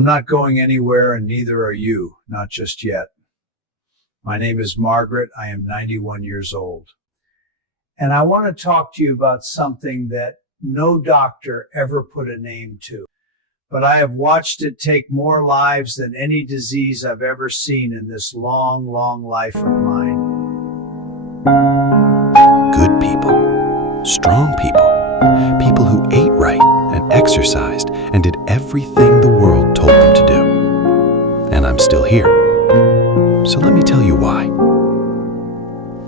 I'm not going anywhere, and neither are you, not just yet. My name is Margaret. I am 91 years old. And I want to talk to you about something that no doctor ever put a name to. But I have watched it take more lives than any disease I've ever seen in this long, long life of mine. Good people, strong people, people who ate right and exercised and did everything the world told them to do. And I'm still here. So let me tell you why.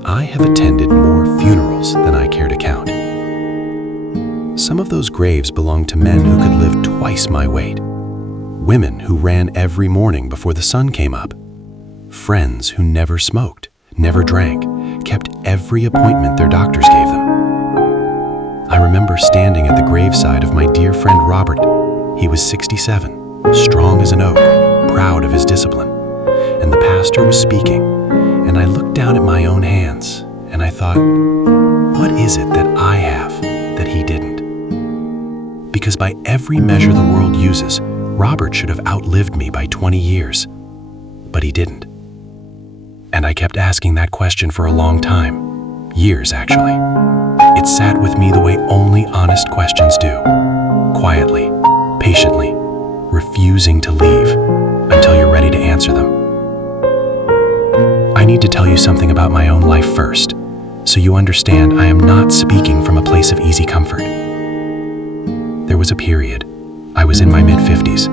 I have attended more funerals than I care to count. Some of those graves belong to men who could live twice my weight, women who ran every morning before the sun came up, friends who never smoked, never drank, kept every appointment their doctors gave them. I remember standing at the graveside of my dear friend Robert. He was 67, strong as an oak, proud of his discipline, and the pastor was speaking, and I looked down at my own hands, and I thought, what is it that I have that he didn't? Because by every measure the world uses, Robert should have outlived me by 20 years, but he didn't. And I kept asking that question for a long time, years actually. It sat with me the way only honest questions do, quietly, patiently, refusing to leave until you're ready to answer them. I need to tell you something about my own life first, so you understand I am not speaking from a place of easy comfort. There was a period, I was in my mid-50s,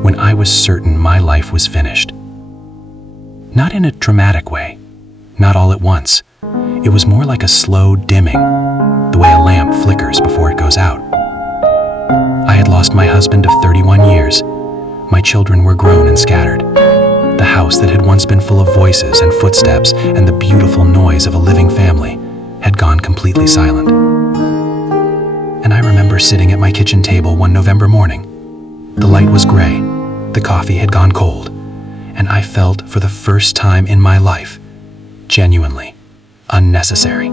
when I was certain my life was finished. Not in a dramatic way, not all at once. It was more like a slow dimming, the way a lamp flickers before it goes out. I had lost my husband of 31 years. My children were grown and scattered. The house that had once been full of voices and footsteps and the beautiful noise of a living family had gone completely silent. And I remember sitting at my kitchen table one November morning. The light was gray, the coffee had gone cold, and I felt for the first time in my life, genuinely unnecessary.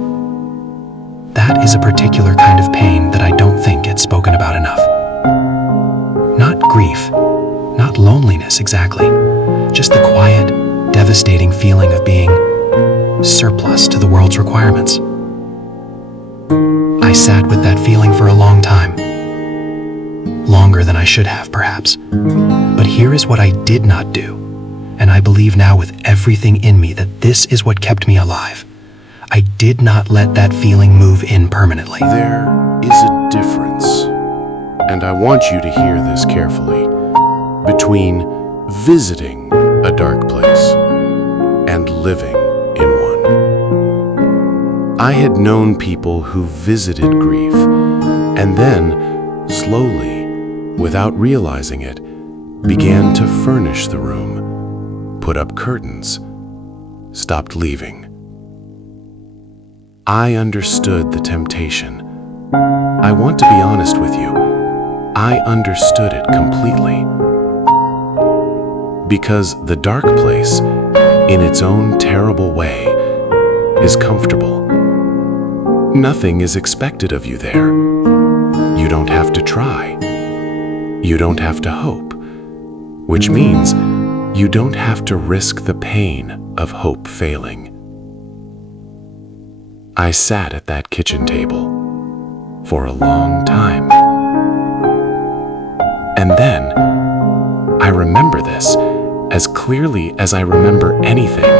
That is a particular kind of pain that I don't think gets spoken about enough. Not grief, not loneliness exactly, just the quiet, devastating feeling of being surplus to the world's requirements. I sat with that feeling for a long time. Longer than I should have, perhaps. But here is what I did not do, and I believe now with everything in me that this is what kept me alive. I did not let that feeling move in permanently. There is a difference, and I want you to hear this carefully, between visiting a dark place and living in one. I had known people who visited grief and then, slowly, without realizing it, began to furnish the room, put up curtains, stopped leaving. I understood the temptation. I want to be honest with you. I understood it completely. Because the dark place, in its own terrible way, is comfortable. Nothing is expected of you there. You don't have to try. You don't have to hope, which means you don't have to risk the pain of hope failing. I sat at that kitchen table for a long time. And then, I remember this as clearly as I remember anything.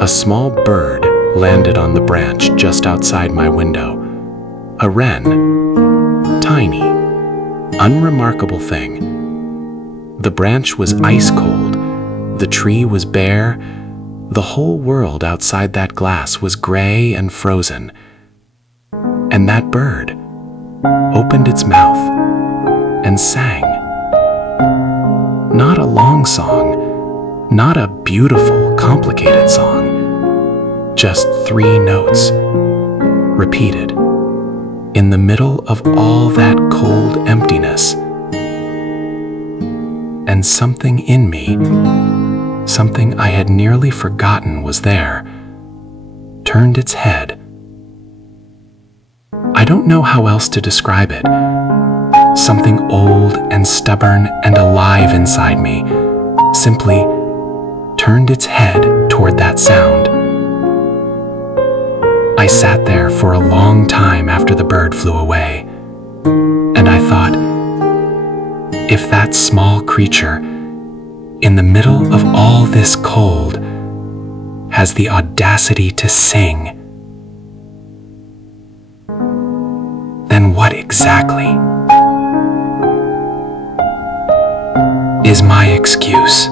A small bird landed on the branch just outside my window. A wren. Tiny, unremarkable thing. The branch was ice cold. The tree was bare. The whole world outside that glass was gray and frozen. And that bird opened its mouth and sang. Not a long song, not a beautiful, complicated song. Just 3 notes, repeated, in the middle of all that cold emptiness. And something in me, something I had nearly forgotten was there, turned its head. I don't know how else to describe it. something old and stubborn and alive inside me, simply turned its head toward that sound. I sat there for a long time after the bird flew away, and I thought, if that small creature, in the middle of all this cold, has the audacity to sing, then what exactly is my excuse?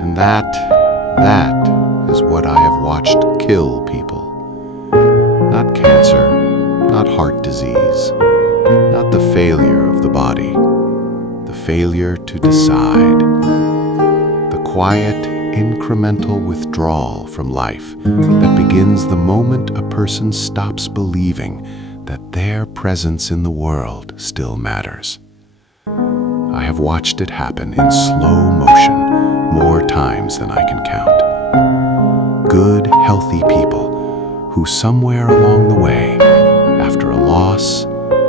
And that is what I have watched kill people. Not cancer, not heart disease, not the failure of the body, the failure to decide, the quiet, incremental withdrawal from life that begins the moment a person stops believing that their presence in the world still matters. I have watched it happen in slow motion more times than I can count. Good, healthy people who somewhere along the way, after a loss,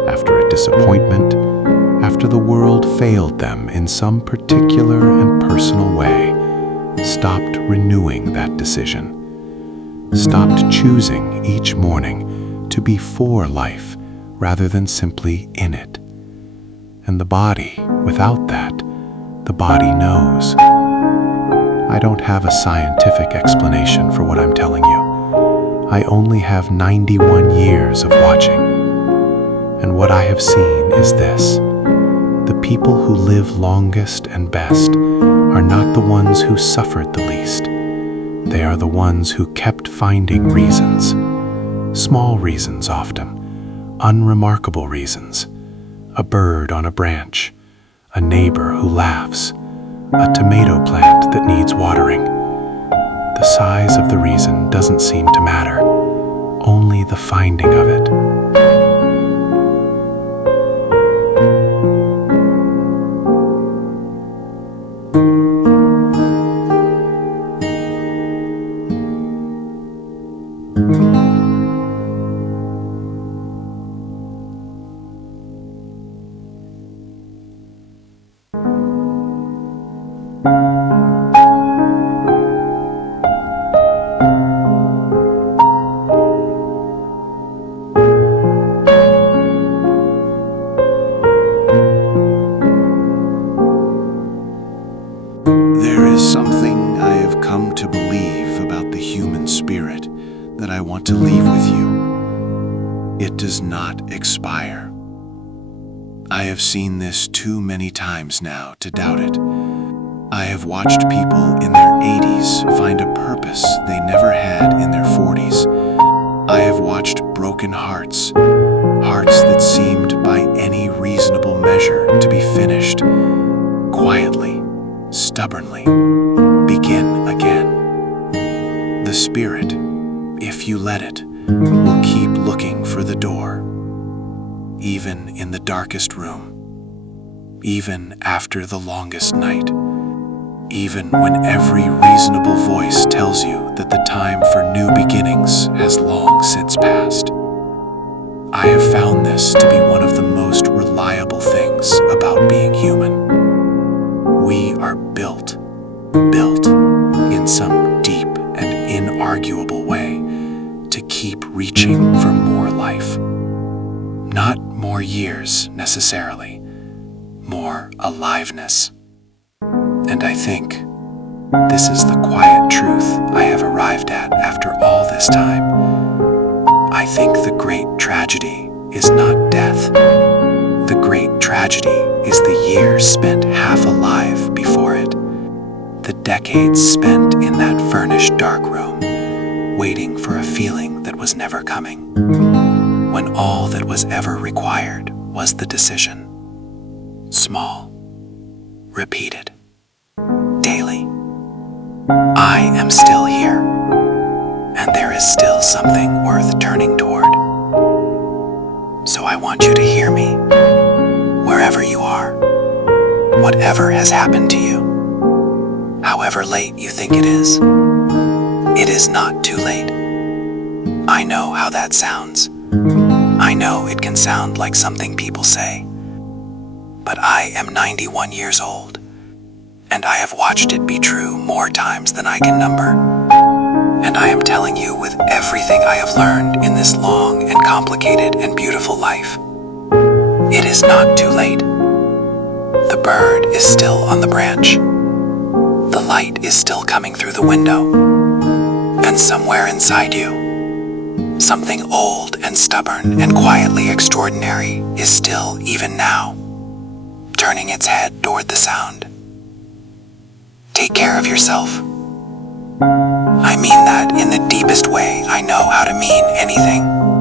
after a disappointment, after the world failed them in some particular and personal way, stopped renewing that decision, stopped choosing each morning to be for life rather than simply in it. And the body, without that, the body knows. I don't have a scientific explanation for what I'm telling you. I only have 91 years of watching. And what I have seen is this. The people who live longest and best are not the ones who suffered the least. They are the ones who kept finding reasons. Small reasons often, unremarkable reasons. A bird on a branch, a neighbor who laughs, a tomato plant that needs watering. The size of the reason doesn't seem to matter, only the finding of it. There is something I have come to believe about the human spirit that I want to leave with you. It does not expire. I have seen this too many times now to doubt it. I have watched people in their 80s find a purpose they never had in their 40s. I have watched broken hearts, hearts that seemed by any reasonable measure to be finished, quietly, stubbornly, begin again. The spirit, if you let it, will keep looking for the door, even in the darkest room, even after the longest night, even when every reasonable voice tells you that the time for new beginnings has long since passed. I have found this to be one of the most reliable things about being human. We are built in some deep and inarguable way to keep reaching for more life. Not more years necessarily, more aliveness. And I think this is the quiet truth I have arrived at after all this time. I think the great tragedy is not death. The great tragedy is the years spent half alive before it. The decades spent in that furnished dark room, waiting for a feeling that was never coming, when all that was ever required was the decision. Small, repeated, daily. I am still here, and there is still something worth turning toward. So I want you to hear me, wherever you are, whatever has happened to you. However late you think it is not too late. I know how that sounds. I know it can sound like something people say. But I am 91 years old, and I have watched it be true more times than I can number. And I am telling you with everything I have learned in this long and complicated and beautiful life, it is not too late. The bird is still on the branch. The light is still coming through the window. And somewhere inside you, something old and stubborn and quietly extraordinary is still, even now, turning its head toward the sound. Take care of yourself. I mean that in the deepest way I know how to mean anything.